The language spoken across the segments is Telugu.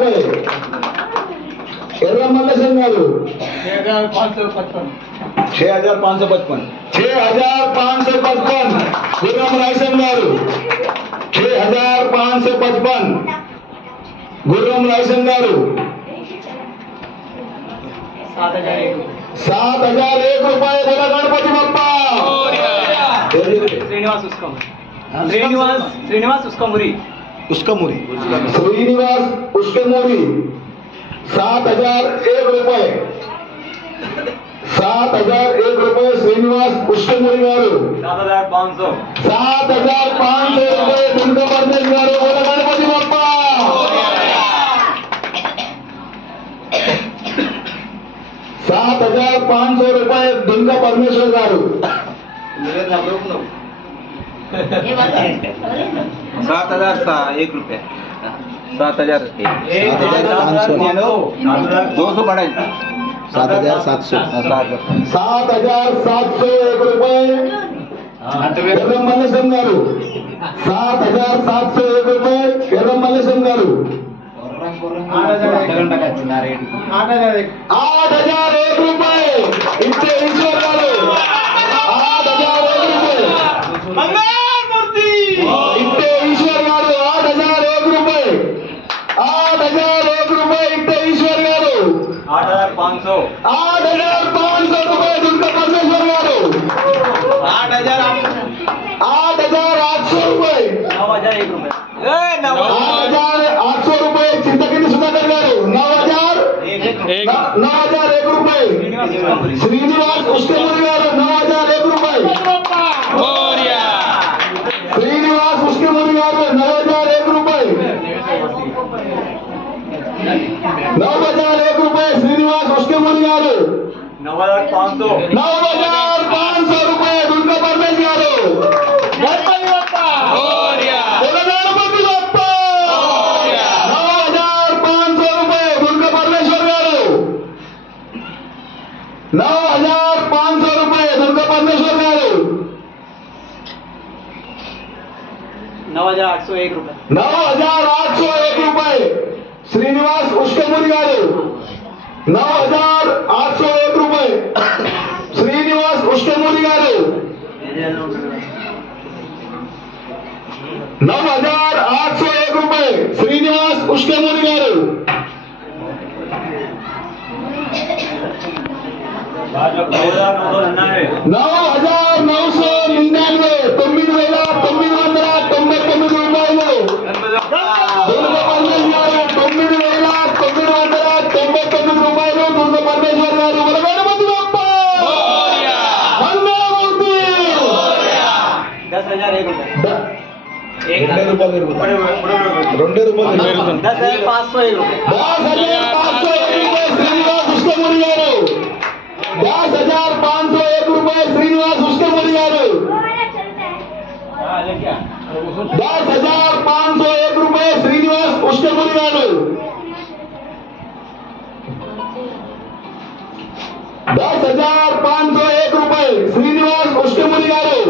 रुपये मल्लेशन गारू 6555 6555 गुर्रम रायसन गारू 6555 गुर्रम रायसन गारू 7001 रुपये बोला गणपति बप्पा श्रीनिवास उसका मुरी श्रीनिवास उसके मोरी 7001 रुपये 7001 रुपये श्रीनिवास उसके मोरी गारू 7500 रुपये दुर्गा परमेश गारू बोला गणपति बप्पा 7500 रुपये दुर्गा परमेश्वर गारू 7001 रुपये 7000 200 बढ़ाई 7701 रुपये ఎర్రం మల్లేశం గారు 7701 रुपये ఎర్రం మల్లేశం గారు 8001 रुपये इतने ईश्वर गारू 8001 रुपये मंगलमूर्ति इतने ईश्वर गारू 8001 रुपये 8001 रुपये इतने ईश्वर गारू 8500 रुपये दुर्गा परमेश्वर गारू 8800 रुपये 9001 रुपये 8800 रुपये चिंतकिनी सुधाकर गारू 9001 रुपये श्रीनिवास उसके मुरी गारू 9001 रुपये श्रीनिवास उसके मुरी गारू 9001 रुपये 9001 रुपये श्रीनिवास उसके मुरी गारू 9500 रुपये दुर्गा परमेश गारू गणपति बप्पा बोलो गणपति बप्पा 9500 रुपये दुर्गा परमेश्वर गारू 9500 रुपये दुर्गा परमेश्वर गारू 9801 रुपये 9801 रुपये श्रीनिवास उसके मुरी गारू 9801 रुपये श्रीनिवास उसके मुरी गारू 9801 रुपये श्रीनिवास उसके मुरी गारू 9999 9999 రూపాయలు దుర్గా పరమేశ్వర్ గారు 9999 రూపాయలు దుర్గా పరమేశ్వర్ గారు మన గణపతి బప్ప మంగళమూర్తి 10001 रुपये 2 రూపాయలు 2 రూపాయలు 10501 रुपये 10501 रुपये శ్రీనివాస్ उसके मुरी गारू 10501 रुपये श्रीनिवास उसके मुरी गारू 10501 रुपये श्रीनिवास उसके मुरी गारू 10501 रुपये श्रीनिवास उसके मुरी गारू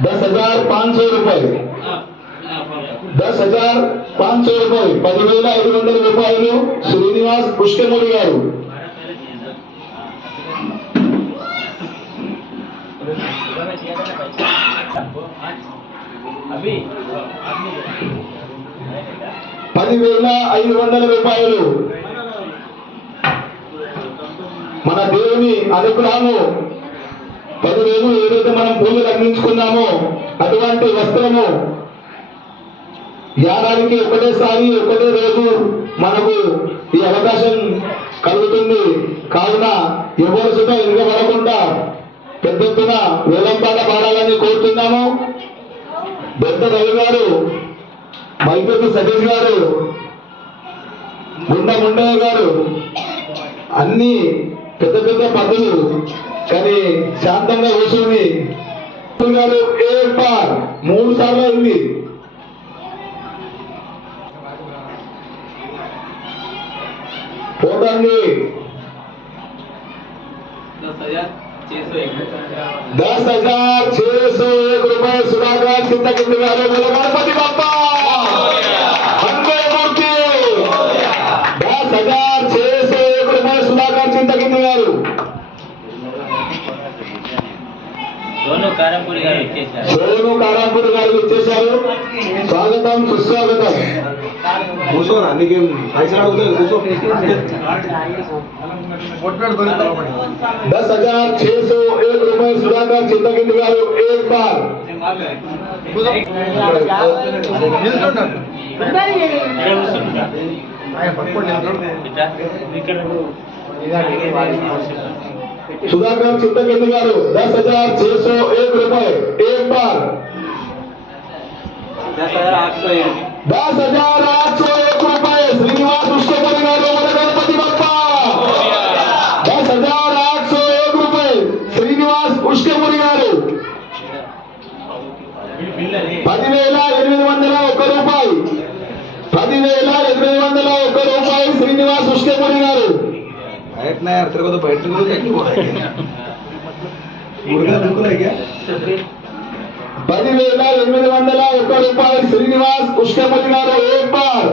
10,500 रुपये 10,500 रुपये 10,500 రూపాయలు శ్రీనివాస్ పుష్కమూరి గారు 10,500 రూపాయలు మన దేవుని అనుగ్రహము 10,000 ఏదైతే మనం పూజలు అందించుకున్నామో అటువంటి వస్త్రము ఏడాదికి ఒకటేసారి ఒకటే రోజు మనకు ఈ అవకాశం కలుగుతుంది కావున ఎవరు సుత ఎనగబడకుండా పెద్ద ఎత్తున వేలంపాట పాడాలని కోరుతున్నాము. పెద్ద రవి గారు, మైపూరు సతీష్ గారు, గుండా ముండయ్య గారు అన్ని పెద్ద పెద్ద పద్ధతులు కానీ శాంతంగా కూర్చొని గారు ఏ బార్ 3 సార్లు అయింది. పోతండి ₹10,601 सुधाकर चिंतकिंद गारू बोलो गणपति बाप्पा मंगलमूर्ति। ₹10,601 सुधाकर चिंतकिंद गारू। సోను కారంపూడి గారు ఇచ్చేశారు. సోను కారంపూడి గారు ఇచ్చేశారు. స్వాగతం సుస్వాగతం. కూర్చోరా నీకేం పైసలు అడుగుతుంది కూర్చో. ₹10,601 सुधाकर चिंतकिंद गारू एक बार। सुधाकर चिंतकिंद गारू ₹10,601 एक बार। 10,801 ₹10,801 श्रीनिवास उष्केपुरी गारू बोलो गणपति बाप्पा। ₹10,801 श्रीनिवास उष्केपुरी गारू। ₹10,801 ₹10,801 श्रीनिवास उष्केपुरी गारू। बैठ ना यार तेरे को तो बैठने को नहीं बोला है मुर्गा बिल्कुल है क्या? ₹10,801 श्रीनिवास उष्केपुरी गारू एक बार।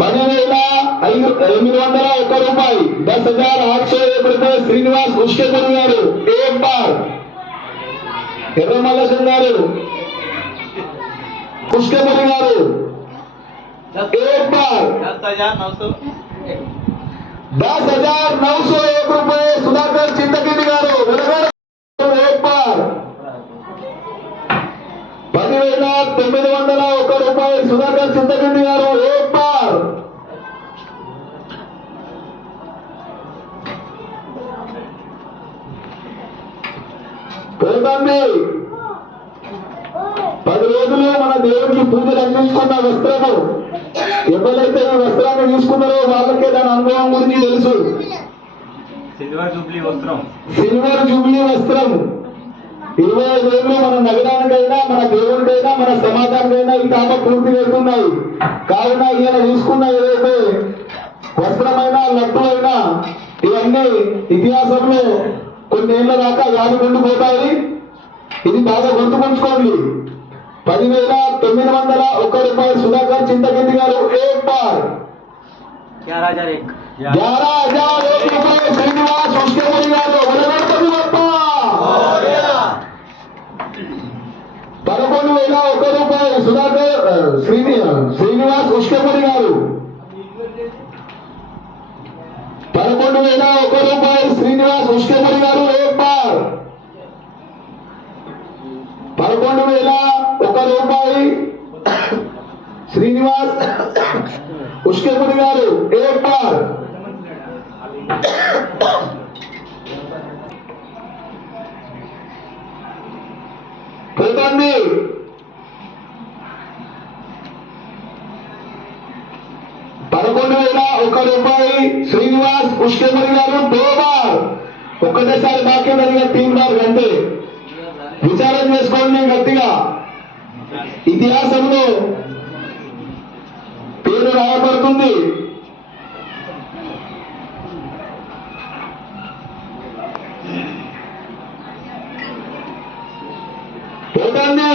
₹10,801 ₹10,801 श्रीनिवास उष्केपुरी गारू एक बार। ఎర్రమల్లసం గారు ఉష్కెపురి గారు एक बार। 10,901 रुपये सुधाकर चिंतकिंद गारू एक बार। ₹10,901 सुधाकर चिंतकिंद गारू एक बार। పోతండి 10 రోజులు మన దేవుడికి పూజలు అందించుకున్న వస్త్రము ఎవరైతే ఈ వస్త్రాన్ని తీసుకున్నారో వాళ్ళకే దాని అనుభవం గురించి తెలుసు. సిల్వర్ జూబ్లీ వస్త్రం 25 ఏళ్ళు మన నగరానికైనా మన దేవుడికైనా మన సమాజానికైనా ఈ తాప పూర్తి వెళ్తున్నాయి. కావున ఈయన తీసుకున్న ఏదైతే వస్త్రమైనా లడ్డు అయినా ఇవన్నీ ఇతిహాసంలో కొన్ని ఏళ్ల దాకా యాదుకుండిపోతాయి. ఇది బాగా గుర్తుకుంచుకోండి. 10,901 सुधाकर चिंतकिंद गारू एक बार। 11,001 ₹11,001 श्रीनिवास उष्केपुरी गारू बोलो गणपति बाप्पा। ₹11,001 सुधाकर श्रीनिवास उष्केपुरी गारू। ₹11,001 श्रीनिवास उष्केपुरी गारू एक बार। ₹11,001 श्रीनिवास उष्केपुरी गारू एक बार। పోతండి ₹11,001 श्रीनिवास उष्केपुरी गारू 2 बार। ఒక్కటేసారి బాకీ ఉన్నది 3 బార్ అంటే విచారం చేసుకోండి గట్టిగా. ఇతిహాసంలో పేరు రాయబడుతుంది. పోతండి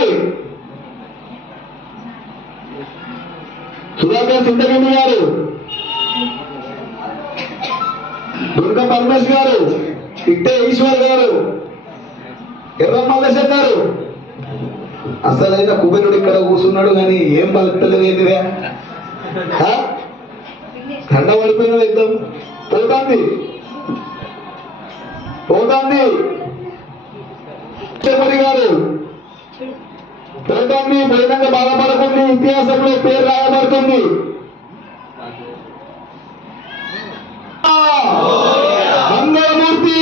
సుధాకర్ చింతకింది గారు, దుర్గా పరమేశ్ గారు, ఇట్టే ఈశ్వర్ గారు, ఎర్రమల్లేశం గారు. అసలైన కుబేరుడు ఇక్కడ కూర్చున్నాడు కానీ ఏం పలుకుతలేదు ఏంటిదే కండ పడిపోయినది ఎగ్దాం. పోతాంది గారు పోతాంది. పోయినాక బాధపడకుండా ఇతిహాసంలో పేరు రాయబడుతుంది. మంగళమూర్తి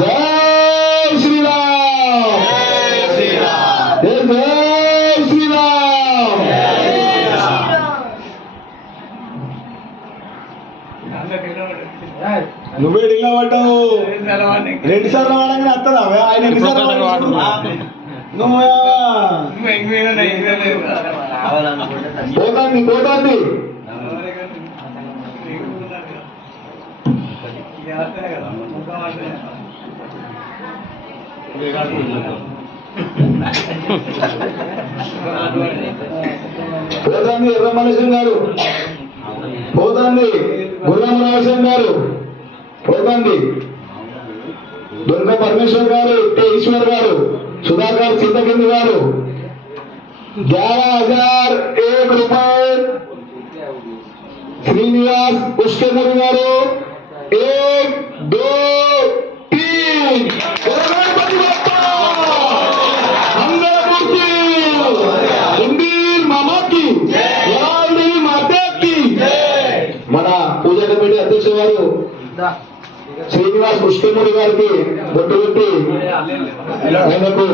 జై శ్రీరామ్, జై శ్రీరామ్. నువ్వే ఢిల్లా పడ్డావు 2 సార్లు వాడంగానే వస్తుందా ఆయన 2 సార్లు పోతాంది. పోతాంది ఎర్రమనేశం గారు, పోతాంది గుర్రం రామేశం గారు, పోతాంది దుర్గా పరమేశ్వర్ గారు, కే ఈశ్వర్ గారు, సుధాకర్ చింతకింది గారు 11,001 रुपए। श्रीनिवास उसके मुनि गारू 1, 2, 3 गणपति बाप्पा मंगलमूर्ति इंदीर मामा की लाली माता की। మన పూజ కమిటీ అధ్యక్షుడు గారు శ్రీనివాస్ పుష్కముడి గారికి బొట్టు పెట్టి ఆయనకు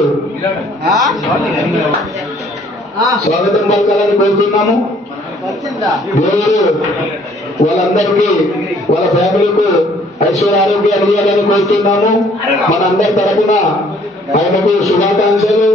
స్వాగతం పలకాలని కోరుతున్నాము. దేవుడు వాళ్ళందరికీ వాళ్ళ ఫ్యామిలీకు ఐశ్వర్య ఆరోగ్యాలు ఇవ్వాలని కోరుతున్నాము. మనందరి తరపున ఆయనకు శుభాకాంక్షలు.